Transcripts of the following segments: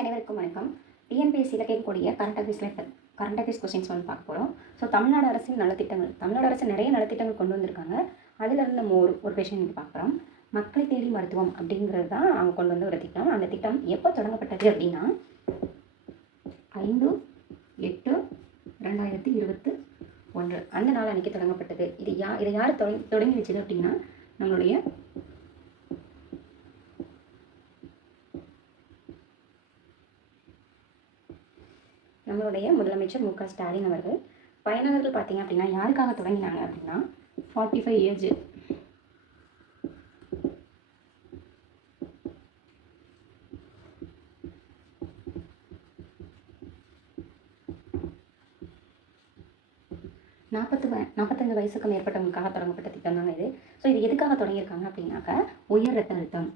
அனைவருக்கும் வணக்கம். டிஎன்பிஎஸ்சியில் கேட்கக்கூடிய கரண்ட் அஃபேர்ஸில் இப்போ கரண்ட் அஃபேர்ஸ் கொஸ்டின்ஸ் வந்து பார்க்க போகிறோம் ஸோ தமிழ்நாடு அரசின் நலத்திட்டங்கள் தமிழ்நாடு அரசு நிறைய நலத்திட்டங்கள் கொண்டு வந்திருக்காங்க. அதிலிருந்து நம்ம ஒரு ஒரு கொஷின் இங்கே பார்க்குறோம் மக்களை தேடி மருத்துவம் அப்படிங்கிறது தான் அவங்க கொண்டு வந்த ஒரு திட்டம். அந்த திட்டம் எப்போ தொடங்கப்பட்டது அப்படின்னா ஐந்து எட்டு ரெண்டாயிரத்தி இருபத்து ஒன்று. அந்த நாள் அன்றைக்கி தொடங்கப்பட்டது. இது யா இதை யார் தொடங்கி தொடங்கி வச்சது அப்படின்னா நம்மளுடைய நம்மளுடைய முதலமைச்சர் மு க ஸ்டாலின் அவர்கள் பயனாளர்கள் பார்த்தீங்க அப்படின்னா யாருக்காக தொடங்கினாங்க அப்படின்னா ஃபார்ட்டி ஃபைவ் ஏஜ் நாற்பத்து வ நாற்பத்தஞ்சு வயசுக்கு மேற்பட்டவங்களுக்காக தொடங்கப்பட்ட திட்டம் தாங்க இது. ஸோ இது எதுக்காக தொடங்கியிருக்காங்க அப்படின்னாக்க உயர் ரத்த அழுத்தம்.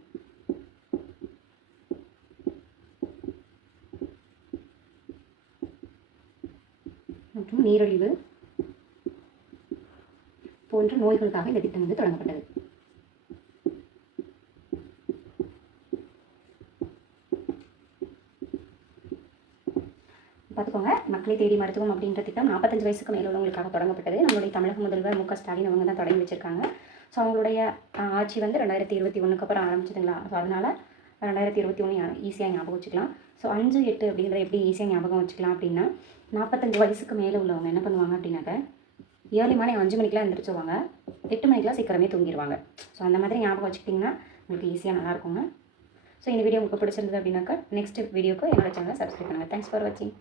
மற்றும் நீரழிவு போன்ற நோய்களுக்காக இந்த திட்டம் வந்து தொடங்கப்பட்டது. பார்த்துக்கோங்க மக்களை தேடி மருத்துவம் அப்படின்ற திட்டம் நாற்பத்தஞ்சு வயசுக்கு மேலே உள்ளவங்களுக்காக தொடங்கப்பட்டது. நம்மளுடைய தமிழக முதல்வர் மு க ஸ்டாலின் அவங்க தான் தொடங்கி வச்சிருக்காங்க. ஸோ அவங்களுடைய ஆட்சி வந்து ரெண்டாயிரத்தி இருபத்தி ஒன்றுக்கு அப்புறம் ஆரம்பிச்சதுங்களா? ஸோ அதனால் ரெண்டாயிரத்தி இருபத்தி ஒன்று ஈஸியாக ஞாபகம் வச்சுக்கலாம். ஸோ அஞ்சு எட்டு அப்படின்றத எப்படி ஈஸியாக ஞாபகம் வச்சுக்கலாம் அப்படின்னா நாற்பத்தஞ்சு வயசுக்கு மேலே உள்ளவங்க என்ன பண்ணுவாங்க அப்படின்னாக்க ஏர்லி மார்னிங் அஞ்சு மணிக்கெலாம் எழுந்திரிச்சுவாங்க எட்டு மணிக்கெலாம் சீக்கிரமே தூங்கிடுவாங்க ஸோ அந்த மாதிரி ஞாபகம் வச்சுக்கிட்டிங்கன்னா உங்களுக்கு ஈஸியாக நல்லாயிருக்குங்க. ஸோ இந்த வீடியோ உங்களுக்கு பிடிச்சிருந்தது அப்படின்னாக்கா நெக்ஸ்ட் வீடியோக்கு என்னோட சேனலை சப்ஸ்கிரைப் பண்ணுங்கள் தேங்க்ஸ் ஃபார் வாட்சிங்